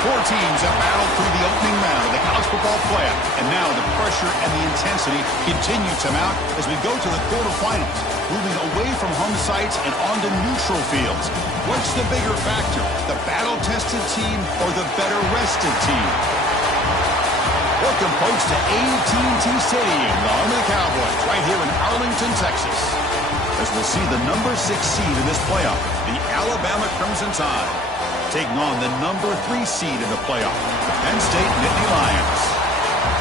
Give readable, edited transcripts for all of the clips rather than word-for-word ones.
Four teams have battled through the opening round of the college football playoff, and now the pressure and the intensity continue to mount as we go to the quarterfinals, moving away from home sites and onto neutral fields. What's the bigger factor, the battle-tested team or the better-rested team? Welcome, folks, to AT&T Stadium, the home of the Cowboys, right here in Arlington, Texas, as we'll see the number 6 seed in this playoff, the Alabama Crimson Tide, taking on the number 3 seed in the playoff, the Penn State Nittany Lions.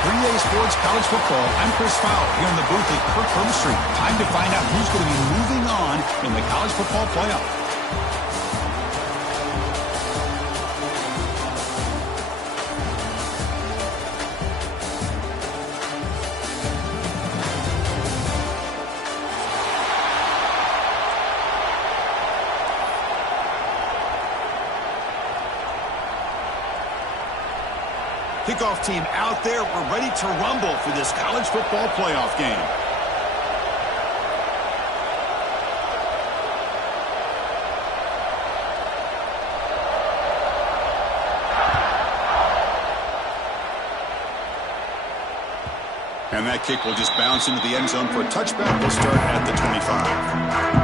3A Sports College Football, I'm Chris Fowler here in the booth at Kirkland Street. Time to find out who's going to be moving on in the college football playoff. Kickoff team out there. We're ready to rumble for this college football playoff game. And that kick will just bounce into the end zone for a touchback. We'll start at the 25.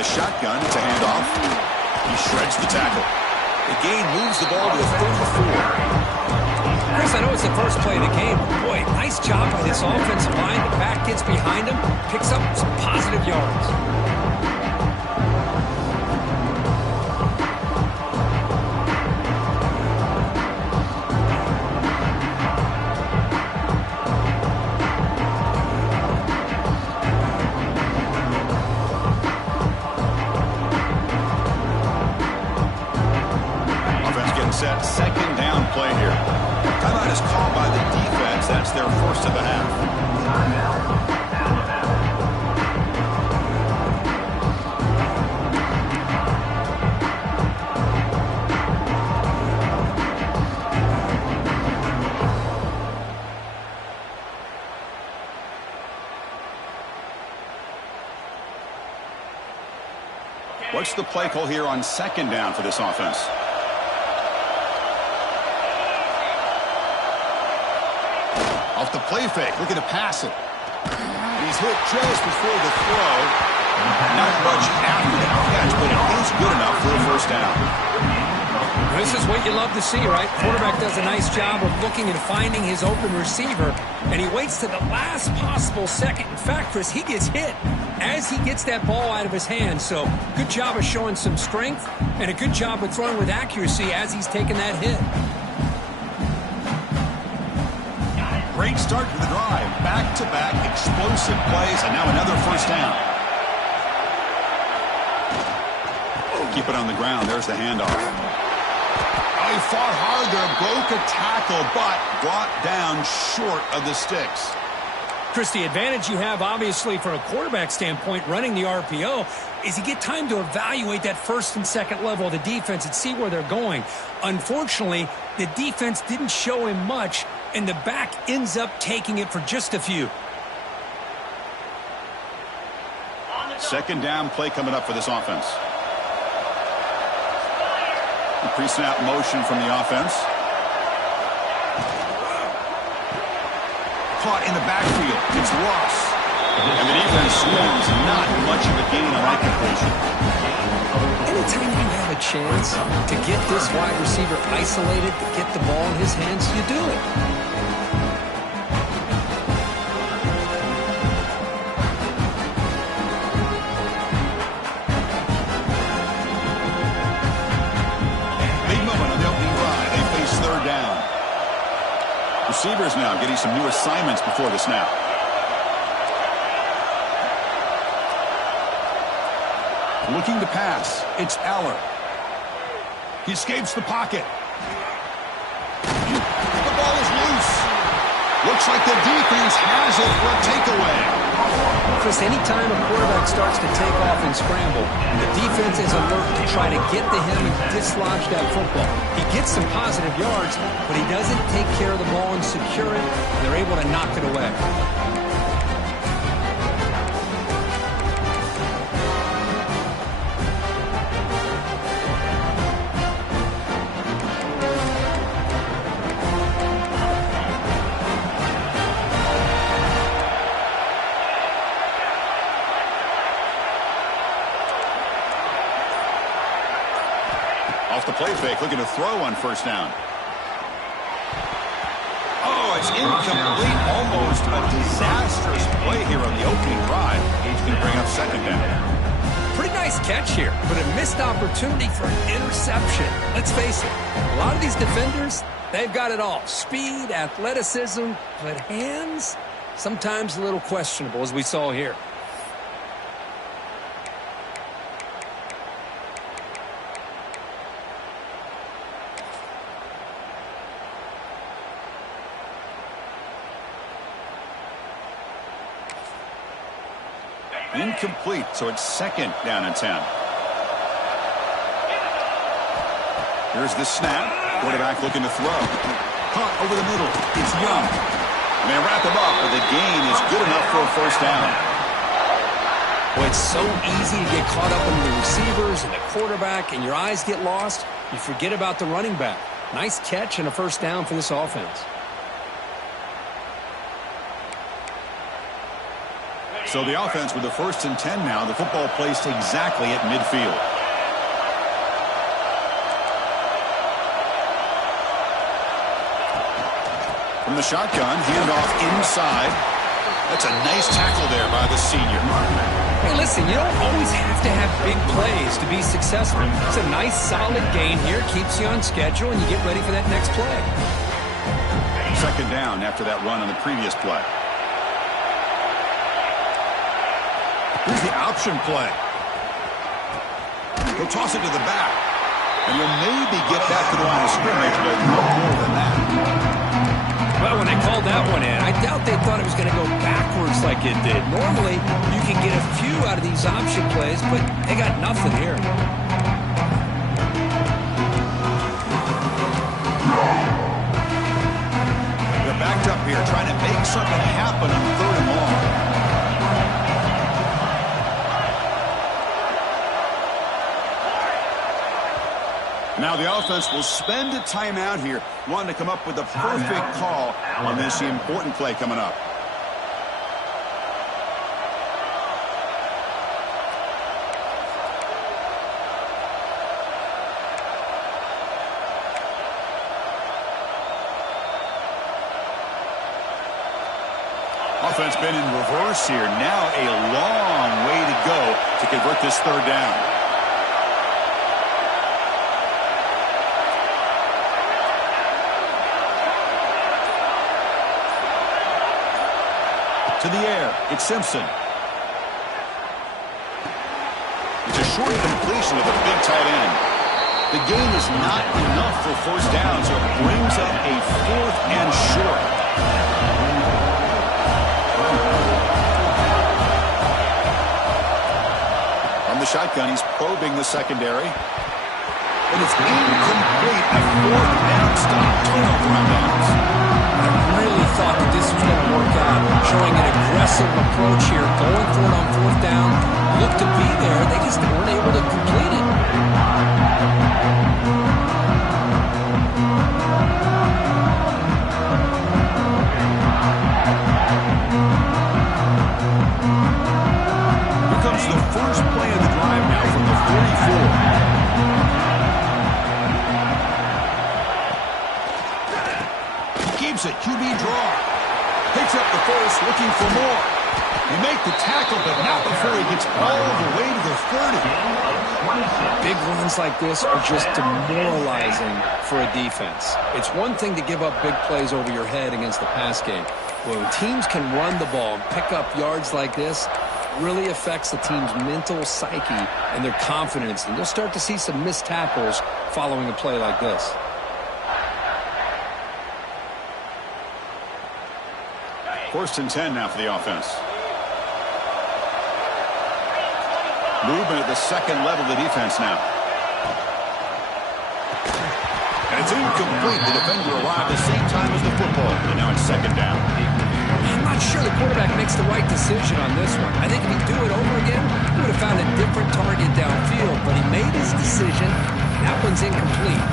Shotgun, it's a handoff. He shreds the tackle. The gain moves the ball to a 34. Chris, I know it's the first play of the game. Boy, nice job by this offensive line. The back gets behind him, picks up some positive yards. Set second down play here. Timeout is called by the defense. That's their first of the half. What's the play call here on second down for this offense? Off the play fake, looking to pass it. He's hit just before the throw. Not much after that catch, but it is good enough for a first down. This is what you love to see, right? Quarterback does a nice job of looking and finding his open receiver, and he waits to the last possible second. In fact, Chris, he gets hit as he gets that ball out of his hand. So good job of showing some strength and a good job of throwing with accuracy as he's taking that hit. Great start to the drive. Back-to-back explosive plays, and now another first down. Keep it on the ground. There's the handoff. He fought hard there, broke a tackle, but brought down short of the sticks. Chris, the advantage you have, obviously, from a quarterback standpoint, running the RPO, is you get time to evaluate that first and second level of the defense and see where they're going. Unfortunately, the defense didn't show him much, and the back ends up taking it for just a few. Second down play coming up for this offense. The pre-snap motion from the offense. Caught in the backfield. It's Ross. And the defense swings. Not much of a gain on that completion. Anytime you have a chance to get this wide receiver isolated, to get the ball in his hands, you do it. Receivers now getting some new assignments before the snap. Looking to pass. It's Aller. He escapes the pocket. ball is loose. Looks like the defense has it for a takeaway. Chris, anytime a quarterback starts to take off and scramble, the defense is alert to try to get to him and dislodge that football. He gets some positive yards, but he doesn't take care of the ball and secure it. They're able to knock it away. Off the play fake, looking to throw on first down. Oh, it's incomplete. Almost a disastrous play here on the opening drive. He's going to bring up second down. Pretty nice catch here, but a missed opportunity for an interception. Let's face it, a lot of these defenders, they've got it all. Speed, athleticism, but hands, sometimes a little questionable, as we saw here. Incomplete, so it's second down and 10. Here's the snap. Quarterback looking to throw. Caught over the middle. It's Young. And they wrap him up, but the gain is good enough for a first down. Well, it's so easy to get caught up in the receivers and the quarterback, and your eyes get lost. You forget about the running back. Nice catch and a first down for this offense. So the offense with the 1st and 10 now. The football placed exactly at midfield. From the shotgun, handoff inside. That's a nice tackle there by the senior. Hey, listen, you don't always have to have big plays to be successful. It's a nice, solid gain here. Keeps you on schedule, and you get ready for that next play. Second down after that run on the previous play. Here's the option play. He'll toss it to the back. And he'll maybe get back to the line of scrimmage, but no more than that. Well, when they called that one in, I doubt they thought it was going to go backwards like it did. Normally, you can get a few out of these option plays, but they got nothing here. They're backed up here, trying to make something happen on 3rd and long. Now the offense will spend a timeout here, wanting to come up with the perfect call on this important play coming up. Offense been in reverse here. Now a long way to go to convert this 3rd down. To the air, it's Simpson. It's a short completion of a big tight end. The gain is not enough for first down, so it brings up a 4th and short. From the shotgun, he's probing the secondary. And it's incomplete. A 4th down stop. Turnover on downs. I really thought that this was going to work out, showing an aggressive approach here, going for it on 4th down, looked to be there, they just weren't able to complete it. Here comes the first play of the drive now from the 44. Keeps it, QB draw. Picks up the first, looking for more. He make the tackle, but not before he gets all the way to the 30. Big runs like this are just demoralizing for a defense. It's one thing to give up big plays over your head against the pass game. When teams can run the ball and pick up yards like this, it really affects the team's mental psyche and their confidence. And you'll start to see some missed tackles following a play like this. First and 10 now for the offense. Movement at the second level of the defense now. And it's incomplete. The defender arrived at the same time as the football. And now it's second down. I'm not sure the quarterback makes the right decision on this one. I think if he'd do it over again, he would have found a different target downfield. But he made his decision. That one's incomplete.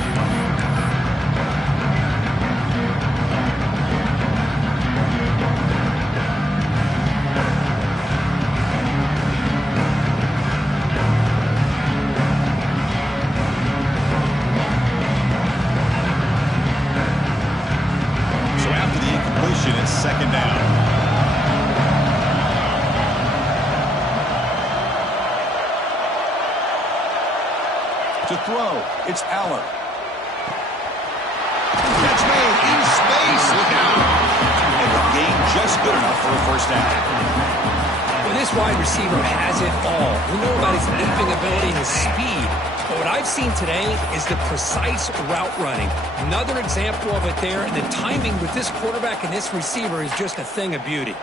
It's second down. To throw, it's Aller. Catch made in space. Look out. And the game just good enough for a first down. Well, this wide receiver has it all. We know about his leaping ability and his speed. But what I've seen today is the precise route running. Another example of it there, and the timing with this quarterback and this receiver is just a thing of beauty.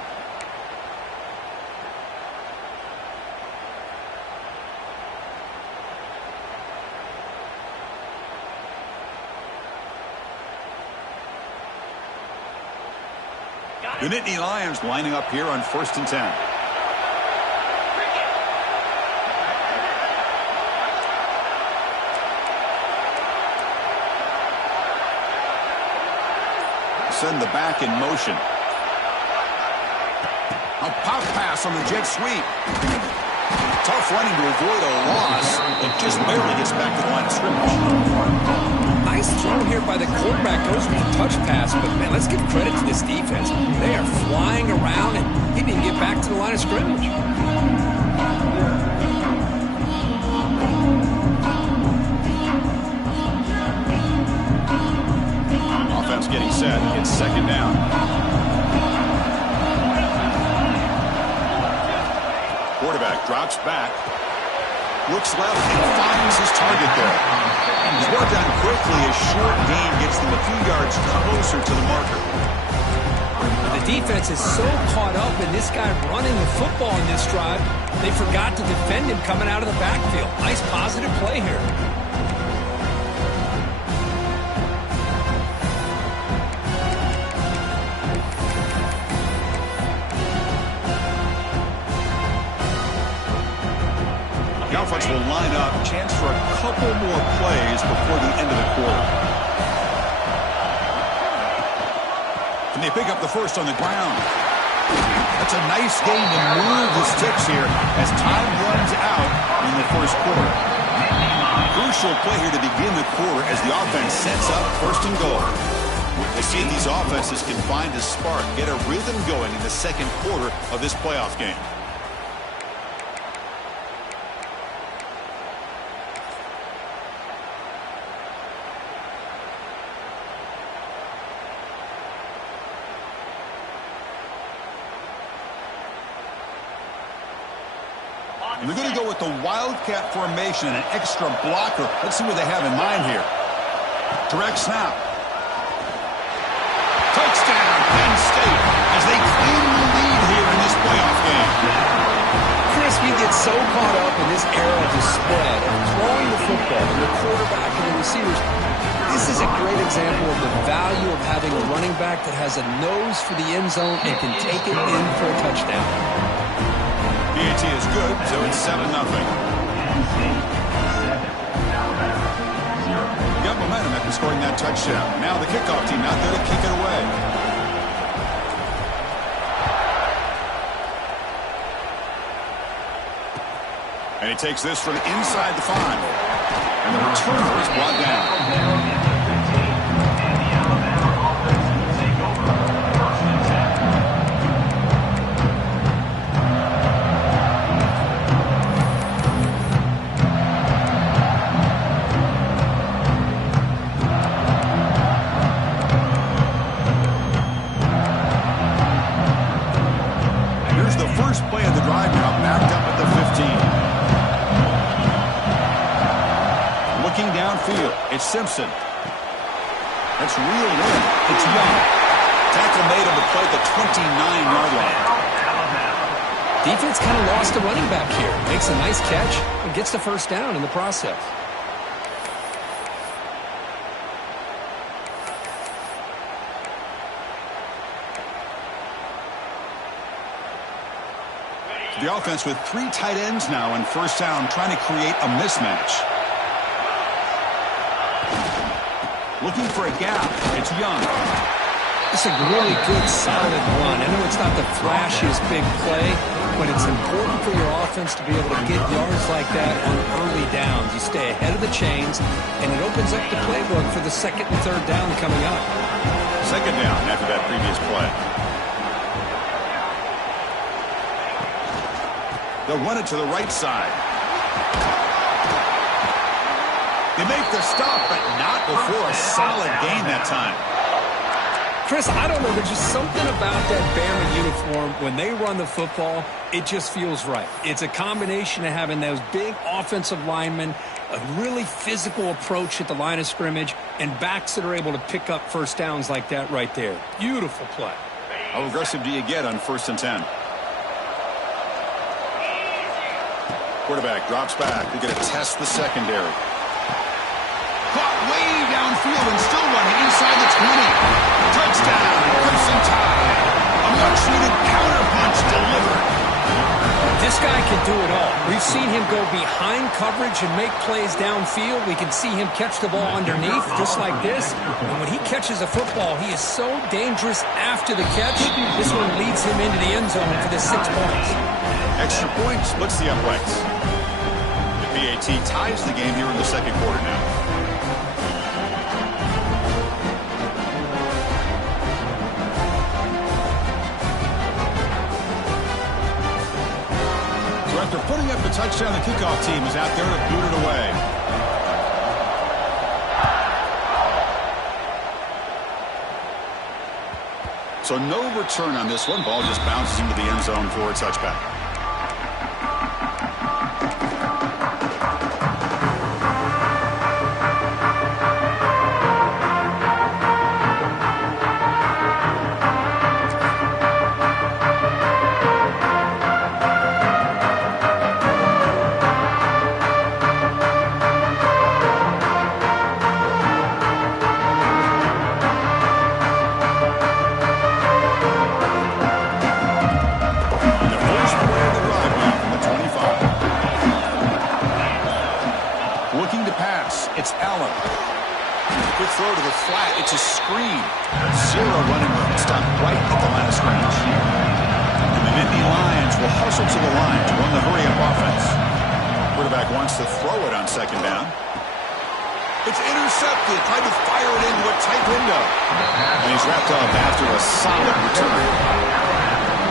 The Nittany Lions lining up here on first and 10. Send the back in motion. A pop pass on the jet sweep. Tough running to avoid a loss. It just barely gets back to the line of scrimmage. Nice throw here by the quarterback. Goes with the touch pass. But, man, let's give credit to this defense. They are flying around, and he didn't get back to the line of scrimmage. Offense getting set. It's second down. Quarterback drops back. Looks left and finds his target there. He's worked on quickly. A short gain gets them a few yards closer to the marker. The defense is so caught up in this guy running the football in this drive, they forgot to defend him coming out of the backfield. Nice positive play here. The offense will line up. Chance for a couple more plays before the end of the quarter. And they pick up the first on the ground. That's a nice gain to move the sticks here as time runs out in the first quarter. Crucial play here to begin the quarter as the offense sets up first and goal. They see these offenses can find a spark, get a rhythm going in the second quarter of this playoff game. And they're going to go with the Wildcat formation and an extra blocker. Let's see what they have in mind here. Direct snap. Touchdown, Penn State, as they claim the lead here in this playoff game. Chris, we get so caught up in this era of the spread, of throwing the football, and the quarterback and the receivers. This is a great example of the value of having a running back that has a nose for the end zone and can take it in for a touchdown. PAT is good, so it's 7-0. Got momentum after scoring that touchdown. Now the kickoff team out there to kick it away. And he takes this from inside the 5. And the returner is brought down. Play of the drive now, backed up at the 15. Looking downfield, it's Simpson. That's real in. It's Young. Tackle made on the play at the 29-yard line. Defense kind of lost a running back here. Makes a nice catch and gets the first down in the process. The offense with 3 tight ends now on first down, trying to create a mismatch. Looking for a gap. It's Young. It's a really good, solid run. I know it's not the flashiest big play, but it's important for your offense to be able to get yards like that on early downs. You stay ahead of the chains, and it opens up the playbook for the second and third down coming up. Second down after that previous play. They'll run it to the right side. They make the stop, but not before a solid gain that time. Chris, I don't know. There's just something about that Bama uniform. When they run the football, it just feels right. It's a combination of having those big offensive linemen, a really physical approach at the line of scrimmage, and backs that are able to pick up first downs like that right there. Beautiful play. How aggressive do you get on 1st and 10? Quarterback drops back. They're going to test the secondary. Caught way downfield and still running inside the 20. Touchdown, Crimson Tide. A much-needed counterpunch delivered. This guy can do it all. We've seen him go behind coverage and make plays downfield. We can see him catch the ball underneath, just like this. And when he catches a football, he is so dangerous after the catch. This one leads him into the end zone for the 6 points. Extra point splits the uprights. The PAT ties the game here in the second quarter now. So after putting up the touchdown, the kickoff team is out there to boot it away. So no return on this one. Ball just bounces into the end zone for a touchback. Throw to the flat. It's a screen. 0 running room. Stopped right at the line of scrimmage. And the Nittany Lions will hustle to the line to run the hurry-up offense. Quarterback wants to throw it on second down. It's intercepted. Tried to fire it into a tight window. And he's wrapped up after a solid return.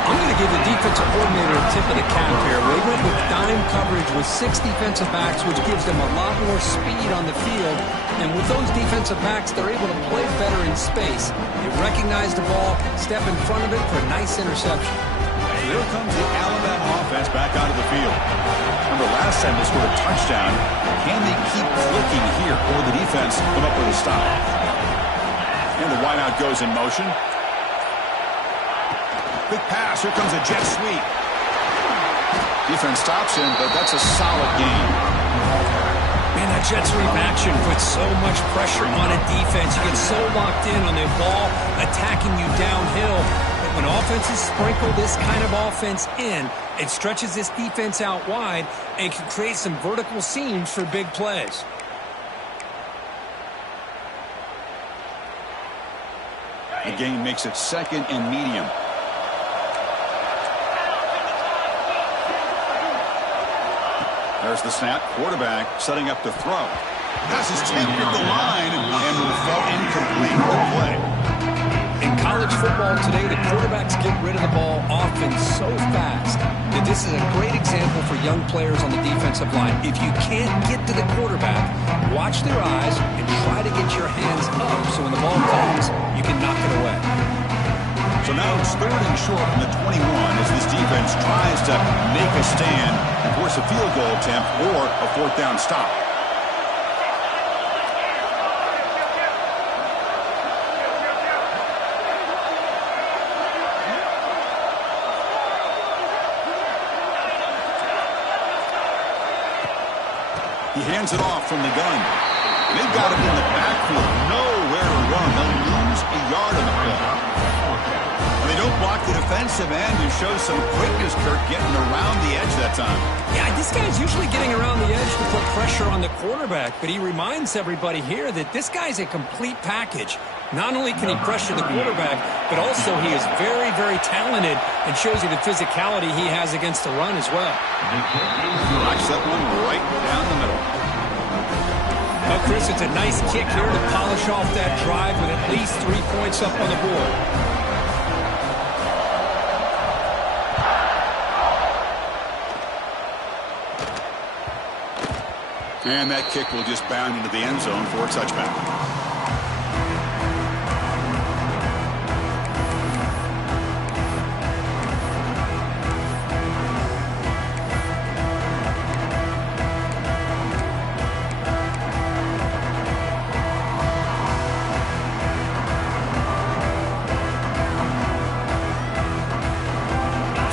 I'm going to give the defensive coordinator a tip of the cap here. They went with dime coverage with 6 defensive backs, which gives them a lot more speed on the field. And with those defensive backs, they're able to play better in space. They recognize the ball, step in front of it for a nice interception. Here comes the Alabama offense back onto the field. Remember last time they scored a touchdown. Can they keep clicking here, or the defense come up with a stop? And the wideout goes in motion. Quick pass. Here comes a jet sweep. Defense stops him, but that's a solid gain. Man, that jet sweep action puts so much pressure on a defense. You get so locked in on the ball attacking you downhill. But when offenses sprinkle this kind of offense in, it stretches this defense out wide and can create some vertical seams for big plays. The gain makes it 2nd and medium. There's the snap. Quarterback setting up to throw. Pass is taken to the line and will fall incomplete. Good play. In college football today, the quarterbacks get rid of the ball often so fast that this is a great example for young players on the defensive line. If you can't get to the quarterback, watch their eyes and try to get your hands up so when the ball comes, you can knock it away. So now it's 3rd and short from the 21 as this defense tries to make a stand, force a field goal attempt, or a 4th down stop. He hands it off from the gun. They've got him in the backfield. Nowhere to run. They'll lose a yard on the play. And they don't block the defensive end, who shows some quickness, Kirk, getting around the edge that time. Yeah, this guy's usually getting around the edge to put pressure on the quarterback, but he reminds everybody here that this guy's a complete package. Not only can he pressure the quarterback, but also he is very, very talented and shows you the physicality he has against the run as well. Knocks that one right down the middle. Well, Chris, it's a nice kick here to polish off that drive with at least 3 points up on the board. And that kick will just bound into the end zone for a touchback.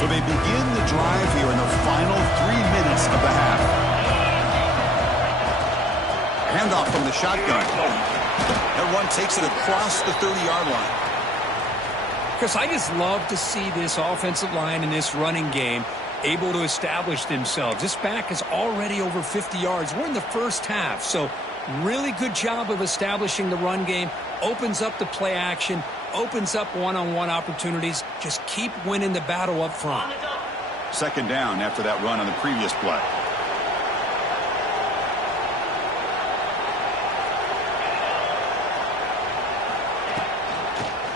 So they begin the drive here in the final 3 minutes of the half. Handoff from the shotgun. That one takes it across the 30-yard line. Chris, I just love to see this offensive line in this running game able to establish themselves. This back is already over 50 yards. We're in the first half, so really good job of establishing the run game. Opens up the play action, opens up one-on-one opportunities. Just keep winning the battle up front. Second down after that run on the previous play.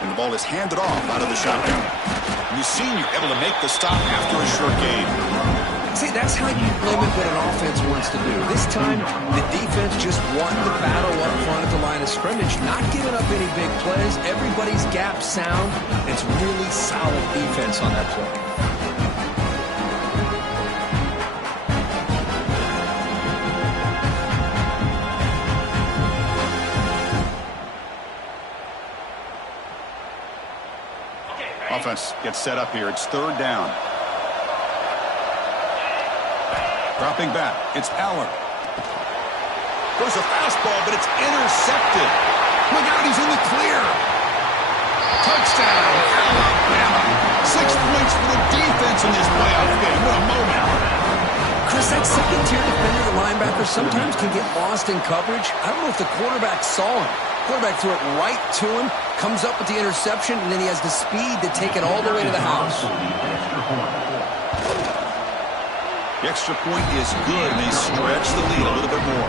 And the ball is handed off out of the shotgun. And you've seen you're able to make the stop after a short gain. See, that's how you limit what an offense wants to do. This time, the defense just won the battle up front at the line of scrimmage, not giving up any big plays. Everybody's gap sound. It's really solid defense on that play. Offense gets set up here. It's third down. Dropping back. It's Aller. Goes a fastball, but it's intercepted. Look out, he's in the clear. Touchdown, Alabama. 6 points for the defense in this playoff game. What a moment. Chris, that second-tier defender, the linebacker, sometimes can get lost in coverage. I don't know if the quarterback saw him. Quarterback threw it right to him, comes up with the interception, and then he has the speed to take it all the way to the house. The extra point is good, and they stretch the lead a little bit more.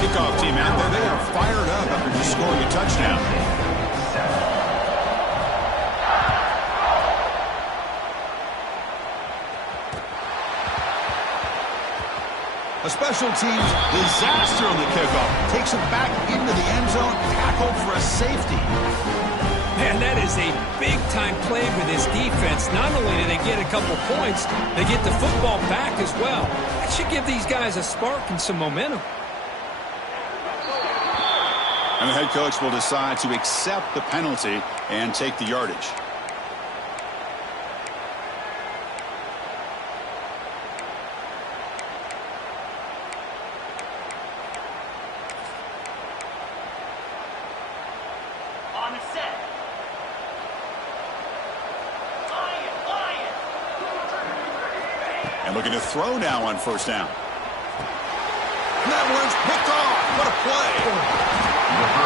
Kickoff team out there, they are fired up after just scoring a touchdown. A special teams disaster on the kickoff. Takes it back into the end zone, tackled for a safety. Man, that is a big-time play for this defense. Not only do they get a couple points, they get the football back as well. That should give these guys a spark and some momentum. And the head coach will decide to accept the penalty and take the yardage. And looking to throw now on first down. And that one's picked off. What a play.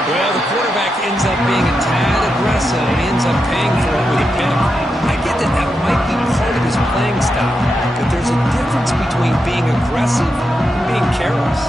Well, the quarterback ends up being a tad aggressive and he ends up paying for it with a pick. I get that that might be part of his playing style, but there's a difference between being aggressive and being careless.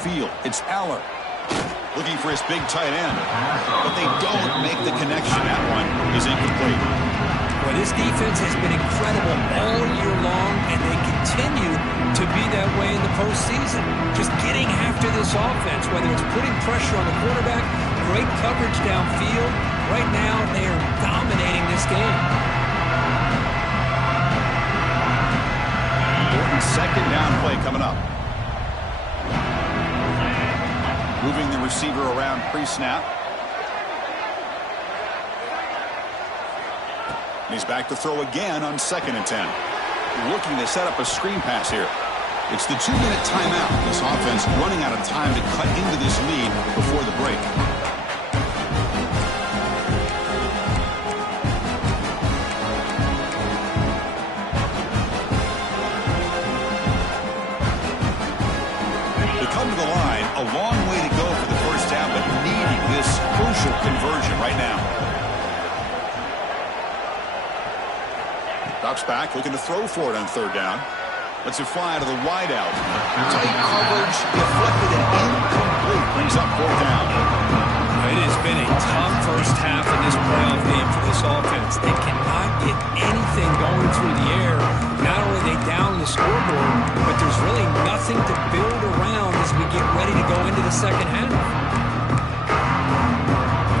Field. It's Aller looking for his big tight end, but they don't make the connection. That one is incomplete. Well, this defense has been incredible all year long, and they continue to be that way in the postseason. Just getting after this offense, whether it's putting pressure on the quarterback, great coverage downfield, Right now, they are dominating this game. Important second down play coming up. Moving the receiver around pre-snap. He's back to throw again on 2nd and 10. Looking to set up a screen pass here. It's the 2-minute timeout. This offense running out of time to cut into this lead before the break. They come to the line, a long way to go for the first down, but needing this crucial conversion right now. Drops back, looking to throw for it on 3rd down. Lets it fly out of the wide out. Tight coverage, deflected and incomplete. Brings up 4th down. It has been a tough first half in this playoff game for this offense. They cannot get anything going through the air. Not only are they down the scoreboard, but there's really nothing to build around as we get ready to go into the second half.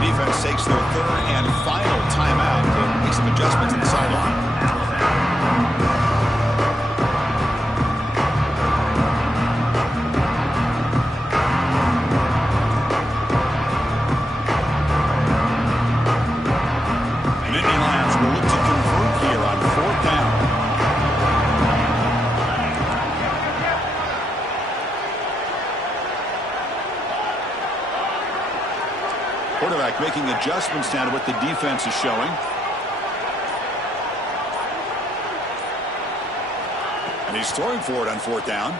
The defense takes their 3rd and final timeout to make some adjustments in the sideline. Quarterback making adjustments now to what the defense is showing. And he's throwing for it on 4th down.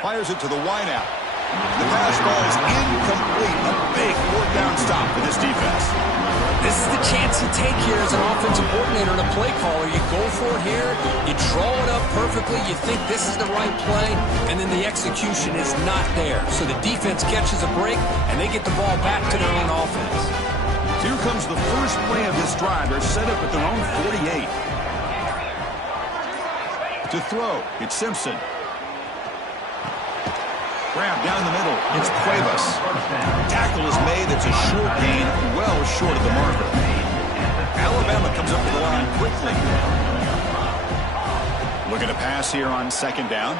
Fires it to the wideout. The pass ball is incomplete. A big 4th down stop for this defense. This is the chance you take here as an offensive coordinator and a play caller. You go for it here, you draw it up perfectly, you think this is the right play, and then the execution is not there. So the defense catches a break, and they get the ball back to their own offense. Here comes the first play of this drive. They're set up at their own 48. To throw, it's Simpson. Grab down the middle. It's Cuevas. Tackle is made. It's a short gain, well short of the marker. Alabama comes up to the line quickly. Looking to pass here on 2nd down.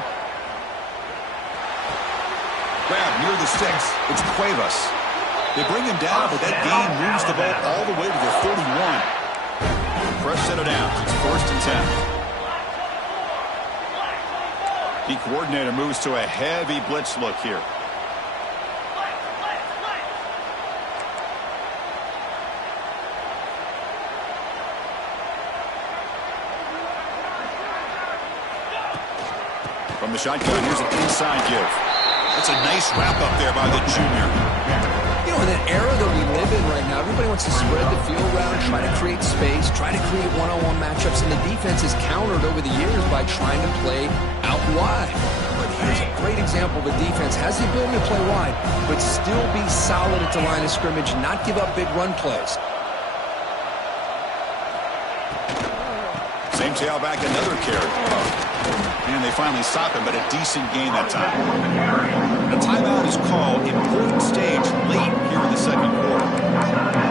Grab near the sticks. It's Cuevas. They bring him down, but that gain moves the ball all the way to the 31. Press center down. It's 1st and 10. The coordinator moves to a heavy blitz look here. From the shotgun, here's an inside give. That's a nice wrap up there by the junior. You know, in an era that we live in right now, everybody wants to spread the field around, try to create space, try to create one-on-one matchups, and the defense is countered over the years by trying to play out wide. But here's a great example of a defense has the ability to play wide, but still be solid at the line of scrimmage, not give up big run plays. Same tailback, another carry. And they finally stop him, but a decent gain that time. A timeout is called. Important stage late here in the 2nd quarter.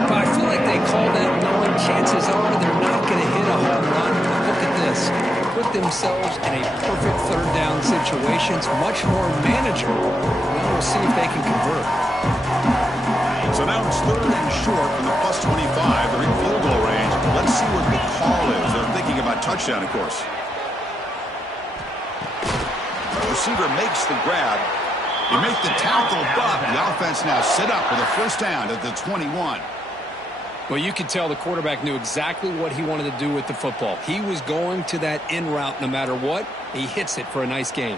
But I feel like they call that knowing chances are they're not going to hit a home run. Look at this. Put themselves in a perfect 3rd down situation. It's much more manageable. We'll see if they can convert. So now it's 3rd and short from the +25. They're in field goal range. Let's see what the call is. They're thinking about touchdown, of course. The receiver makes the grab. They make the tackle, but the offense now set up with a 1st down at the 21. Well, you could tell the quarterback knew exactly what he wanted to do with the football. He was going to that in route no matter what. He hits it for a nice gain.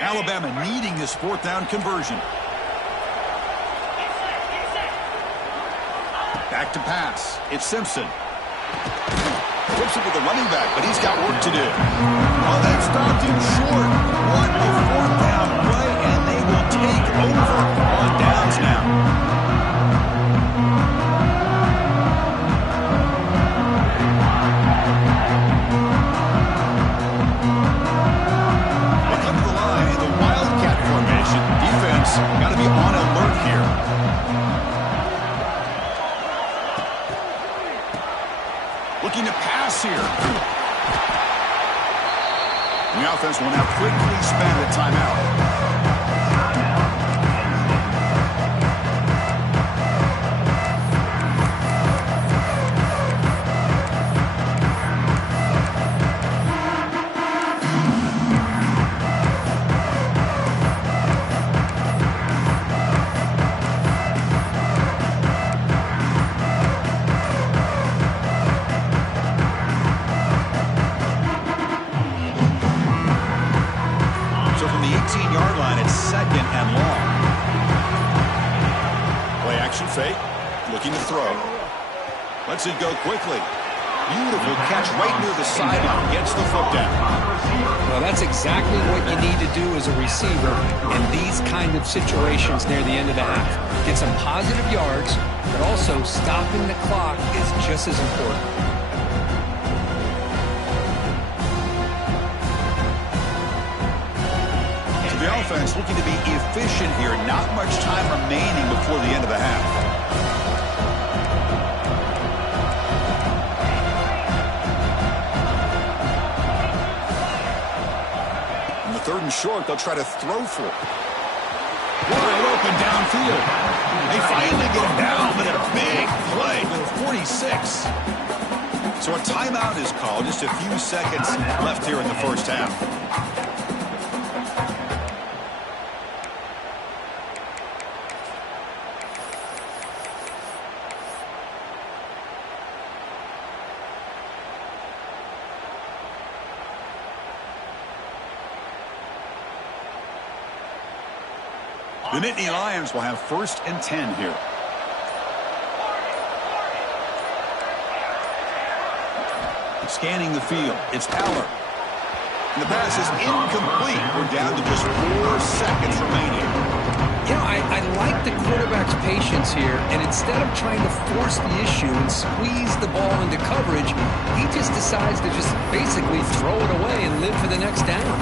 Alabama needing this 4th down conversion. Back to pass. It's Simpson. Flips it to the running back, but he's got work to do. Well, that stopped him short. What a 4th down play, and they will take over on downs now. They come to the line in the Wildcat formation. Defense got to be on Looking to pass here. And the offense will now quickly spend a timeout. Looking to throw. Lets it go quickly. Beautiful catch right near the sideline. Gets the foot down. Well, that's exactly what you need to do as a receiver in these kind of situations near the end of the half. Get some positive yards, but also stopping the clock is just as important. So the offense looking to be efficient here. Not much time remaining before the end of the half. Third and short, they'll try to throw for it. Wide open downfield. They finally get him down, but a big play for 46. So a timeout is called. Just a few seconds left here in the first half. The Nittany Lions will have 1st and 10 here. Scanning the field. It's Aller. And the pass is incomplete. We're down to just 4 seconds remaining. You know, I like the quarterback's patience here, and instead of trying to force the issue and squeeze the ball into coverage, he just decides to just basically throw it away and live for the next down.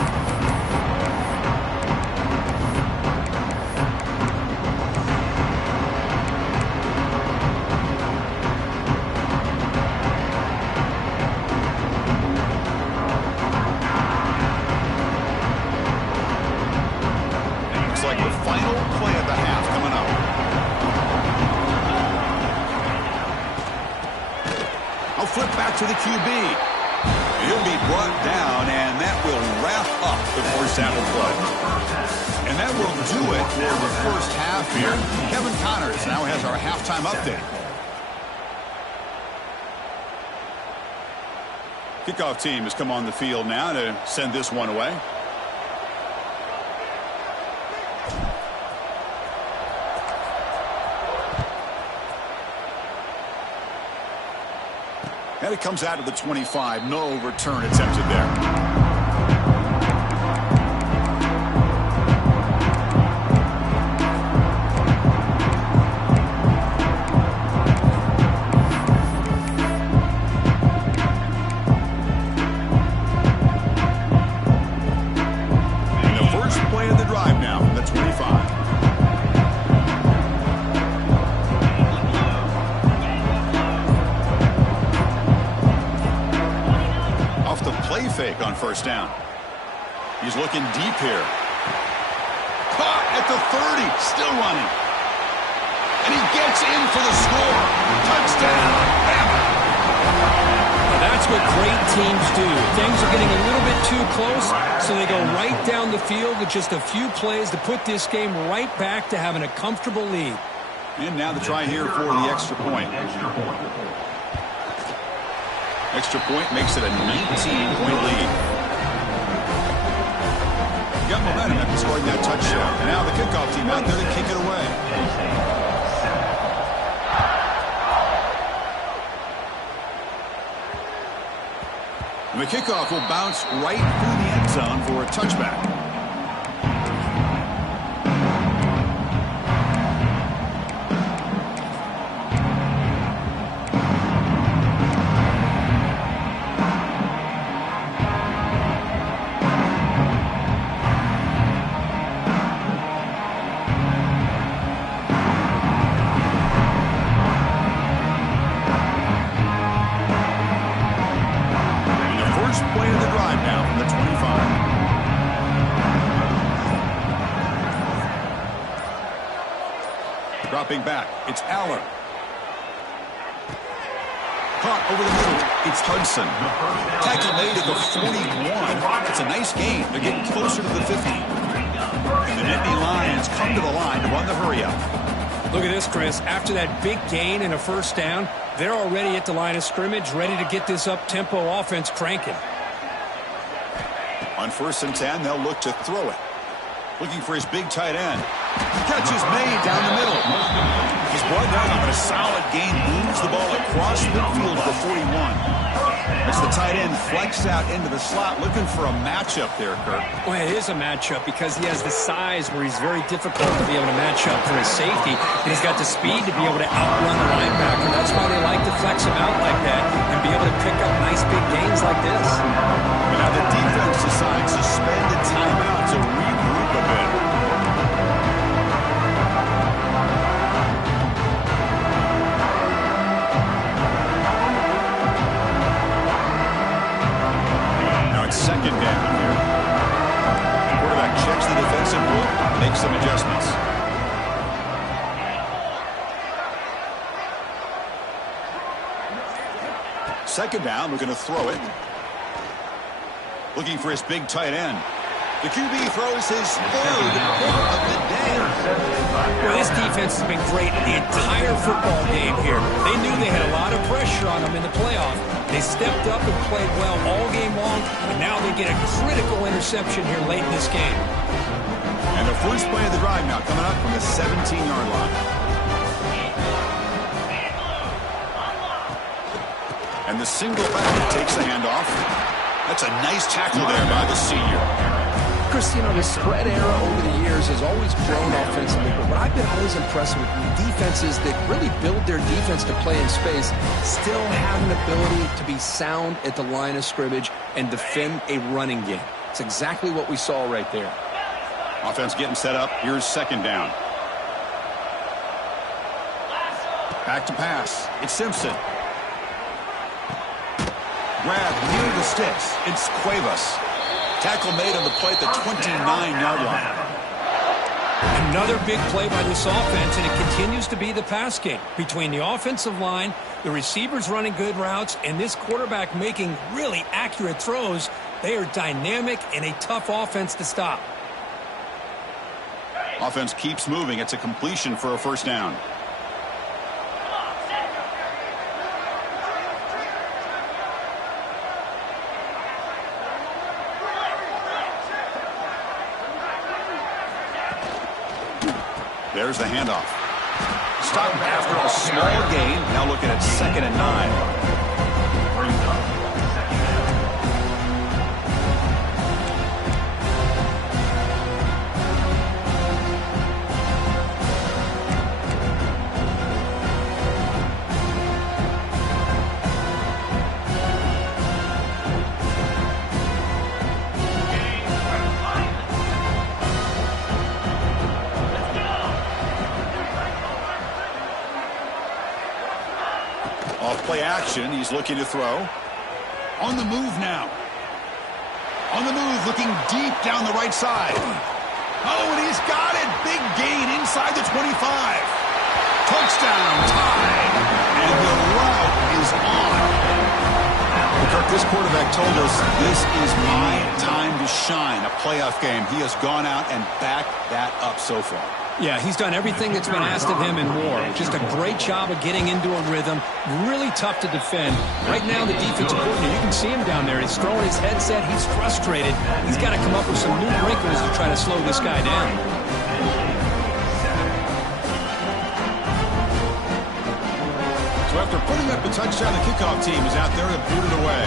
Flip back to the QB. He'll be brought down, and that will wrap up the first half of play. And that will do it for the first half here. Kevin Connors now has our halftime update. Kickoff team has come on the field now to send this one away. And it comes out of the 25. No return attempted there. Fake on first down. He's looking deep here. Caught at the 30, still running. And he gets in for the score. Touchdown. Now that's what great teams do. Things are getting a little bit too close, so they go right down the field with just a few plays to put this game right back to having a comfortable lead. And now the try here for the extra point. Extra point makes it a 19-point lead. Got momentum after scoring that touchdown. And now the kickoff team out there to kick it away. And the kickoff will bounce right through the end zone for a touchback. play of the drive now from the 25. Dropping back, it's Aller. Caught over the middle, it's Hudson. Tackle made at the 41. It's a nice gain. They're getting closer to the 50. And the Nittany Lions come to the line to run the hurry-up. Look at this, Chris. After that big gain and a first down, they're already at the line of scrimmage, ready to get this up-tempo offense cranking. On 1st and 10, they'll look to throw it. Looking for his big tight end. Catch is made down the middle. He's brought down, but a solid gain moves the ball across midfield to the 41. As the tight end flexed out into the slot, looking for a matchup there, Kirk. Well, it is a matchup because he has the size where he's very difficult to be able to match up for his safety, and he's got the speed to be able to outrun the linebacker. That's why they like to flex him out like that and be able to pick up nice big gains like this. Now the defense decides to spend a timeout to regroup a bit. Second down here. Quarterback checks the defensive book, makes some adjustments. Second down, looking to throw it. Looking for his big tight end. The QB throws his third pick of the day. Well, this defense has been great the entire football game here. They knew they had a lot of pressure on them in the playoff. They stepped up and played well all game long, and now they get a critical interception here late in this game. And the first play of the drive now coming up from the 17-yard line. And the single back takes the handoff. That's a nice tackle there by the senior. Chris, you know, the spread era over the years has always grown offensively, but what I've been always impressed with defenses that really build their defense to play in space still have an ability to be sound at the line of scrimmage and defend a running game. It's exactly what we saw right there. Offense getting set up. Here's second down. Back to pass. It's Simpson. Grab near the sticks. It's Cuevas. Tackle made on the play at the 29-yard line. Another big play by this offense, and it continues to be the pass game. Between the offensive line, the receivers running good routes, and this quarterback making really accurate throws, they are dynamic and a tough offense to stop. Offense keeps moving. It's a completion for a first down. There's the handoff. Stop after a small gain. Now looking at 2nd and 9. Off-play action. He's looking to throw. On the move now. On the move, looking deep down the right side. Oh, and he's got it. Big gain inside the 25. Touchdown, tied. And the route is on. Kirk, this quarterback told us this is my time to shine. A playoff game. He has gone out and backed that up so far. Yeah, he's done everything that's been asked of him and more. Just a great job of getting into a rhythm. Really tough to defend. Right now, the defensive coordinator, you can see him down there. He's throwing his headset. He's frustrated. He's got to come up with some new wrinkles to try to slow this guy down. So after putting up the touchdown, the kickoff team is out there to boot it away.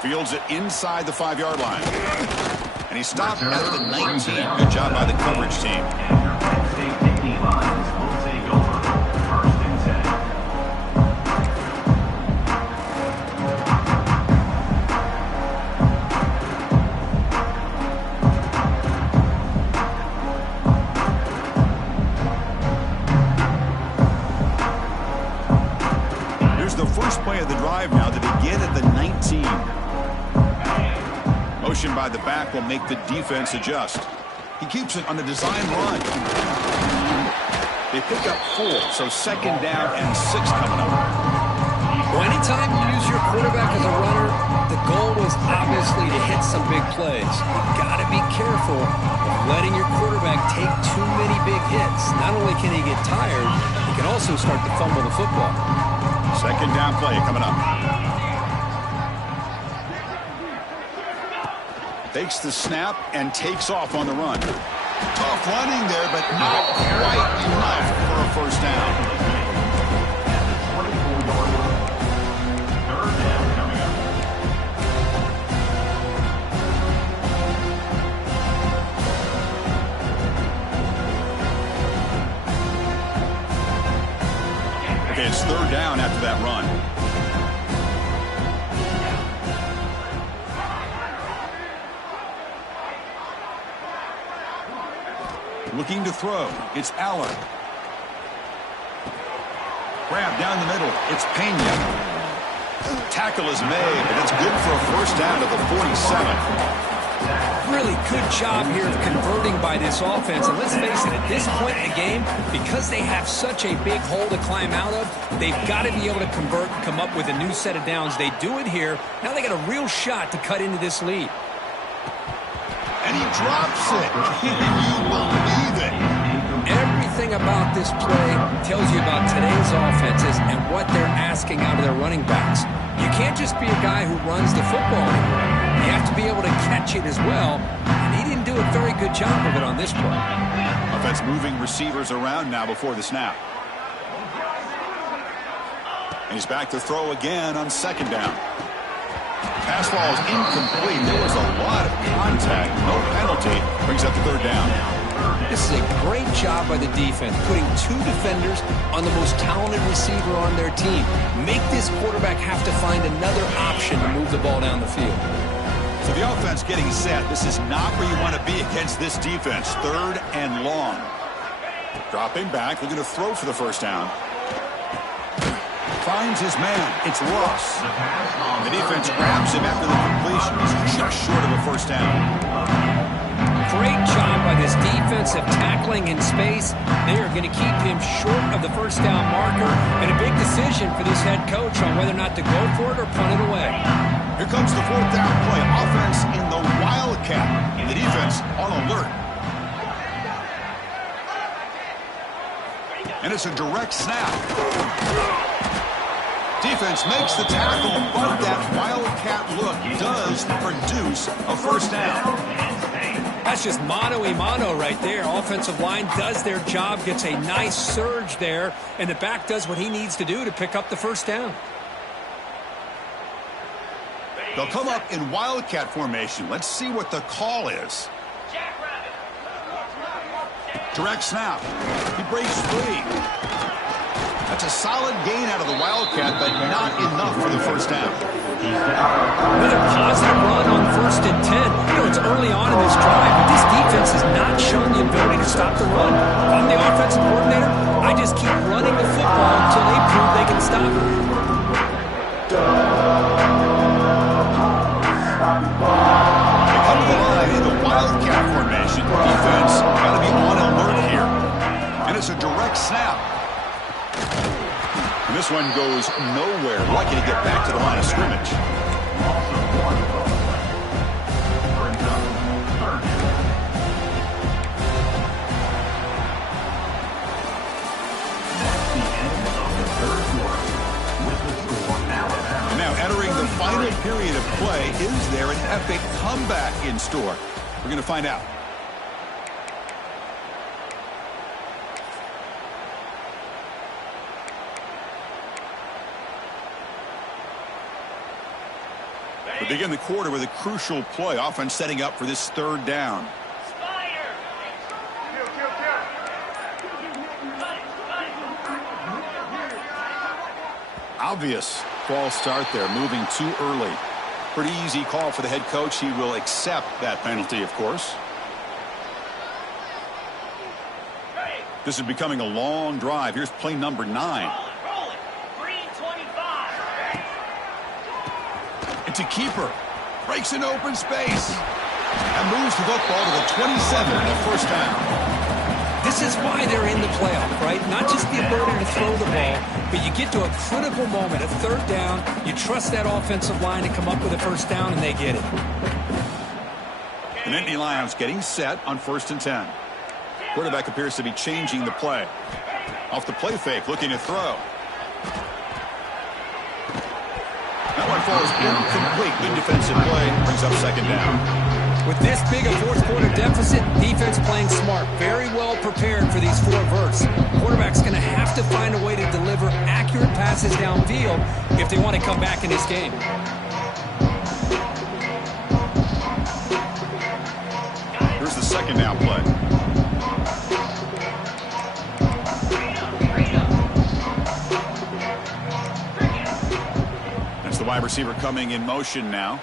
Fields it inside the 5-yard line. And he stopped at the 19. Good job by the coverage team. of the drive now. They begin at the 19. Motion by the back will make the defense adjust. He keeps it on the design run. They pick up 4, so 2nd down and 6 coming up. Well, anytime you use your quarterback as a runner, the goal was obviously to hit some big plays. You've got to be careful of letting your quarterback take too many big hits. Not only can he get tired, he can also start to fumble the football. 2nd down play coming up. Takes the snap and takes off on the run. Tough running there, but not quite enough for a 1st down. Okay, it's 3rd down after that run. Looking to throw. It's Allen. Grab down the middle. It's Pena. Tackle is made, but it's good for a 1st down to the 47. Really good job here of converting by this offense. And let's face it, at this point in the game, because they have such a big hole to climb out of, they've got to be able to convert and come up with a new set of downs. They do it here. Now they got a real shot to cut into this lead. And he drops it. Can you believe it? Everything about this play tells you about today's offenses and what they're asking out of their running backs. You can't just be a guy who runs the football anymore. You have to be able to catch it as well, and he didn't do a very good job of it on this play. Offense moving receivers around now before the snap. And he's back to throw again on 2nd down. Pass ball is incomplete. There was a lot of contact. No penalty. Brings up the 3rd down. This is a great job by the defense, putting 2 defenders on the most talented receiver on their team. Make this quarterback have to find another option to move the ball down the field. So the offense getting set. This is not where you want to be against this defense. 3rd and long. Dropping back, looking to throw for the 1st down. Finds his man. It's Ross. The defense grabs him after the completion. He's just short of a 1st down. Great job by this defense of tackling in space. They are going to keep him short of the 1st down marker, and a big decision for this head coach on whether or not to go for it or punt it away. Here comes the 4th down play. Offense in the Wildcat. The defense on alert. And it's a direct snap. Defense makes the tackle, but that Wildcat look does produce a 1st down. That's just mano-a-mano right there. Offensive line does their job, gets a nice surge there, and the back does what he needs to do to pick up the 1st down. They'll come up in Wildcat formation. Let's see what the call is. Direct snap. He breaks free. That's a solid gain out of the Wildcat, but not enough for the 1st down. Another positive run on 1st and 10. You know, it's early on in this drive, but this defense has not shown the ability to stop the run. I'm the offensive coordinator. I just keep running the football until they prove they can stop it. They come to the line in the Wildcat formation. Defense got to be on alert here. And it's a direct snap. And this one goes nowhere. Lucky to get back to the line of scrimmage. And now entering the final period of play, is there an epic comeback in store? We're going to find out. We begin the quarter with a crucial play. Offense setting up for this 3rd down. Obvious false start there, moving too early. Pretty easy call for the head coach. He will accept that penalty, of course. This is becoming a long drive. Here's play number 9. It's a keeper. Breaks an open space. And moves the football to the 27 and a first down. This is why they're in the playoff, right? Not just the ability to throw the ball, but you get to a critical moment, a third down. You trust that offensive line to come up with a first down, and they get it. The Nittany Lions getting set on 1st and 10. Quarterback appears to be changing the play. Off the play fake, looking to throw. That one falls incomplete. Good defensive play. Brings up 2nd down. With this big a fourth-quarter deficit, defense playing smart, very well prepared for these 4 verts. Quarterback's going to have to find a way to deliver accurate passes downfield if they want to come back in this game. Here's the 2nd down play. That's the wide receiver coming in motion now.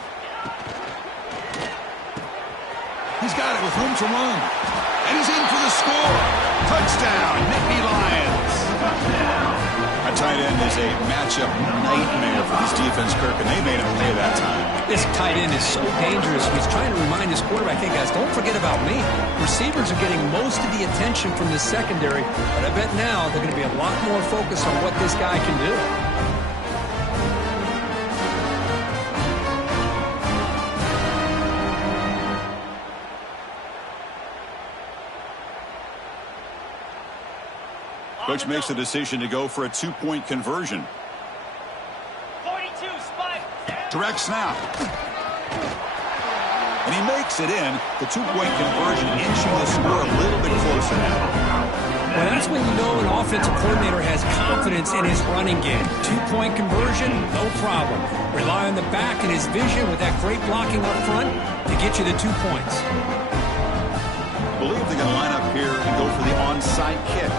He's got it with room to run. And he's in for the score. Touchdown, Nittany Lions. A tight end is a matchup nightmare for this defense, Kirk, and they made him pay that time. This tight end is so dangerous. He's trying to remind his quarterback, hey, guys, don't forget about me. Receivers are getting most of the attention from the secondary, but I bet now they're going to be a lot more focused on what this guy can do. Coach makes the decision to go for a 2-point conversion. 42, spike. Direct snap. And he makes it in. The 2-point conversion inching the score a little bit closer now. Well, that's when you know an offensive coordinator has confidence in his running game. 2-point conversion, no problem. Rely on the back and his vision with that great blocking up front to get you the 2 points. I believe they're going to line up here and go for the onside kick.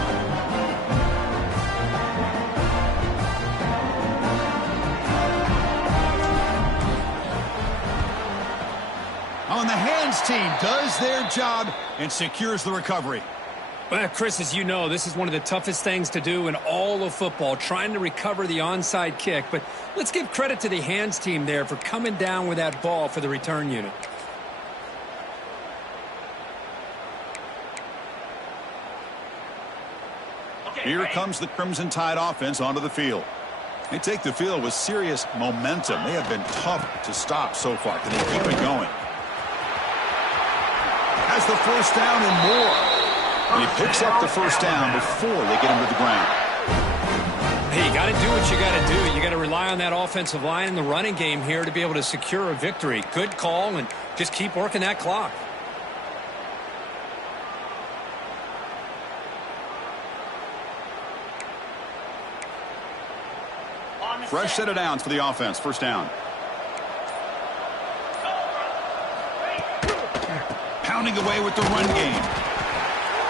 On the hands team does their job and secures the recovery. Well, Chris, as you know, this is one of the toughest things to do in all of football, trying to recover the onside kick. But let's give credit to the hands team there for coming down with that ball for the return unit. Here comes the Crimson Tide offense onto the field. They take the field with serious momentum. They have been tough to stop so far. Can they keep it going? Has the first down and more. And he picks up the first down before they get him to the ground. Hey, you got to do what you got to do. You got to rely on that offensive line in the running game here to be able to secure a victory. Good call, and just keep working that clock. Fresh set of downs for the offense. First down. Pounding away with the run game.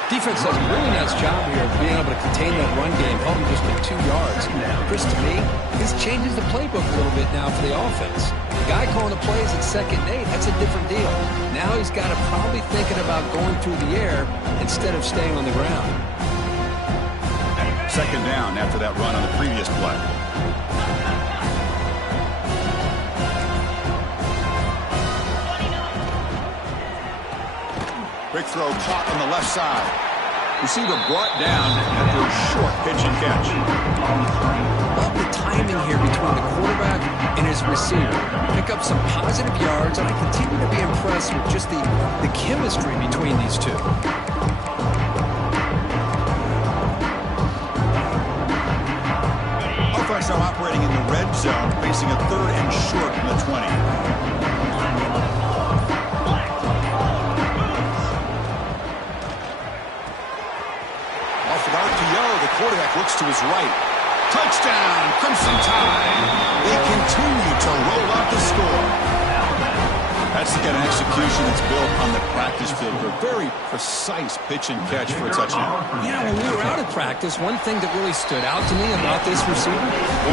Defense does a really nice job here of being able to contain that run game, helping just with 2 yards. Chris, to me, this changes the playbook a little bit now for the offense. The guy calling the plays at 2nd and 8, that's a different deal. Now he's got to probably thinking about going through the air instead of staying on the ground. 2nd down after that run on the previous play. Quick throw caught on the left side. Receiver brought down after a short pitch and catch. Love the timing here between the quarterback and his receiver. Pick up some positive yards, and I continue to be impressed with just the chemistry between these two. Offense now operating in the red zone, facing a 3rd and short from the 20. Quarterback looks to his right. Touchdown, Crimson Tide. They continue to roll out the score. That's the kind of execution that's built on the practice field. A very precise pitch and catch for a touchdown. Yeah, when we were out of practice, one thing that really stood out to me about this receiver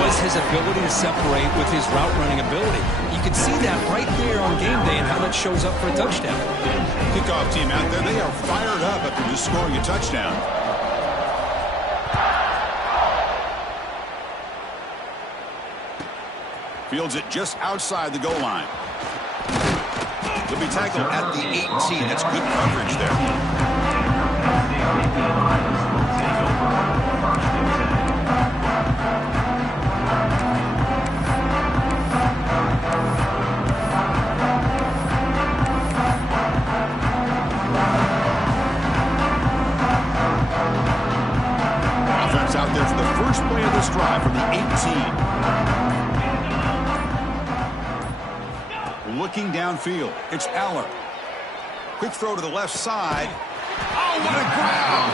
was his ability to separate with his route running ability. You can see that right there on game day and how that shows up for a touchdown. Kickoff team out there, they are fired up after just scoring a touchdown. Fields it just outside the goal line. He'll be tackled at the 18. That's good coverage there. Out there for the first play of this drive from the 18. Looking downfield, it's Aller. Quick throw to the left side. Oh, what a grab!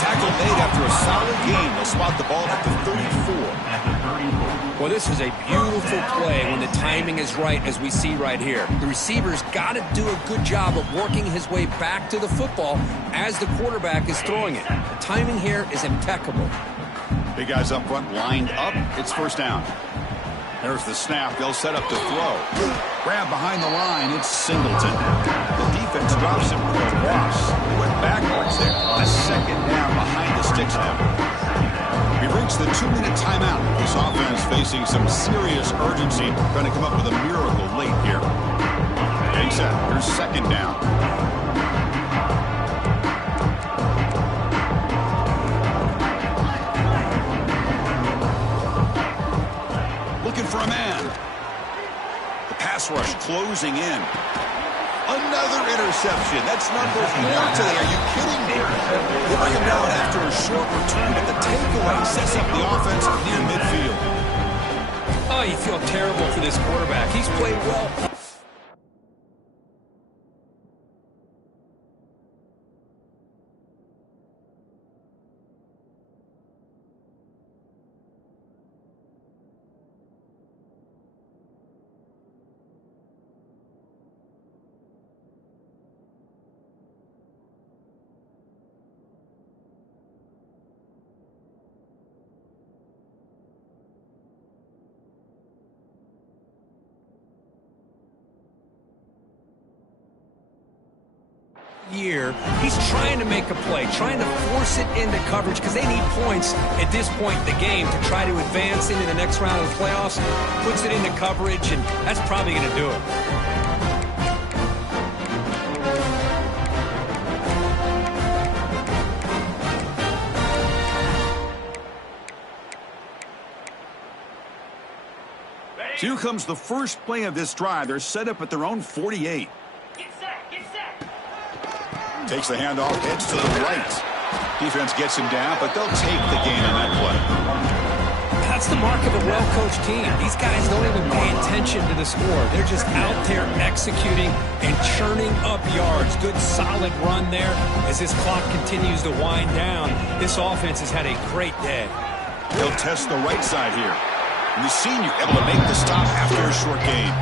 Tackle made after a solid gain. They'll spot the ball at the 34. Well, this is a beautiful play when the timing is right, as we see right here. The receiver's got to do a good job of working his way back to the football as the quarterback is throwing it. The timing here is impeccable. Big guys up front lined up. It's first down. There's the snap. They'll set up to throw. Grab behind the line. It's Singleton. The defense drops him for a loss. He went backwards there. A second down behind the sticks now. We reached the 2-minute timeout. This offense facing some serious urgency, trying to come up with a miracle late here. Getting set. Here's second down. Looking for a man. The pass rush closing in. Another interception. That's number 4 today. Are you kidding me? They bring him down after a short return, and the takeaway sets up the offense near midfield. Oh, you feel terrible for this quarterback. He's played well. Year, he's trying to make a play, trying to force it into coverage because they need points at this point in the game to try to advance into the next round of the playoffs. Puts it into coverage, and that's probably going to do it. So here comes the first play of this drive. They're set up at their own 48. Takes the handoff, heads to the right. Defense gets him down, but they'll take the gain on that play. That's the mark of a well-coached team. These guys don't even pay attention to the score. They're just out there executing and churning up yards. Good, solid run there. As this clock continues to wind down, this offense has had a great day. They'll test the right side here. And the senior able to make the stop after a short gain.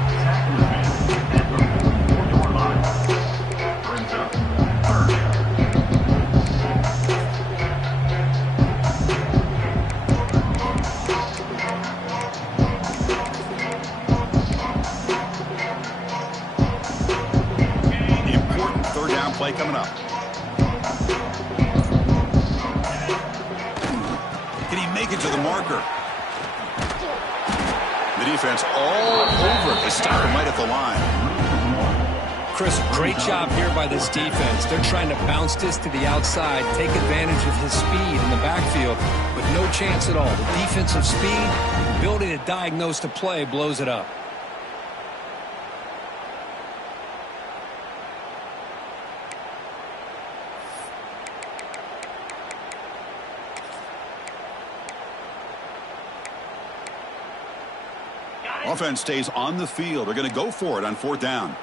Play coming up. Can he make it to the marker? The defense all over. They stop him right at the line. Chris, great job here by this defense. They're trying to bounce this to the outside, take advantage of his speed in the backfield, but no chance at all. The defensive speed, ability to diagnose the play, blows it up. Offense stays on the field. They're going to go for it on fourth down.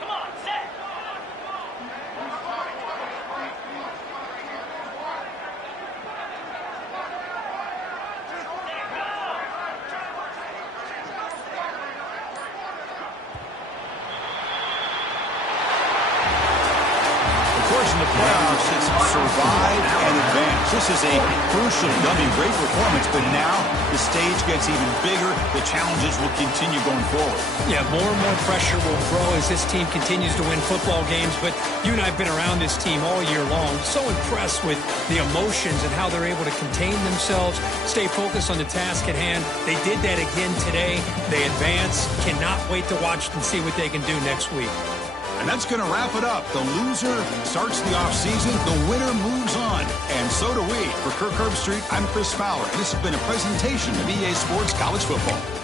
Come on, set. The course, in the playoffs, it's survive and advance. This is a crucial W. Great performance, but now the stage gets even bigger. The challenges will continue going forward. Yeah, more and more pressure will grow as this team continues to win football games, but you and I have been around this team all year long. So impressed with the emotions and how they're able to contain themselves, stay focused on the task at hand. They did that again today. They advance. Cannot wait to watch and see what they can do next week. And that's going to wrap it up. The loser starts the offseason. The winner moves on. And so do we. For Kirk Herbstreit, I'm Chris Fowler. And this has been a presentation of EA Sports College Football.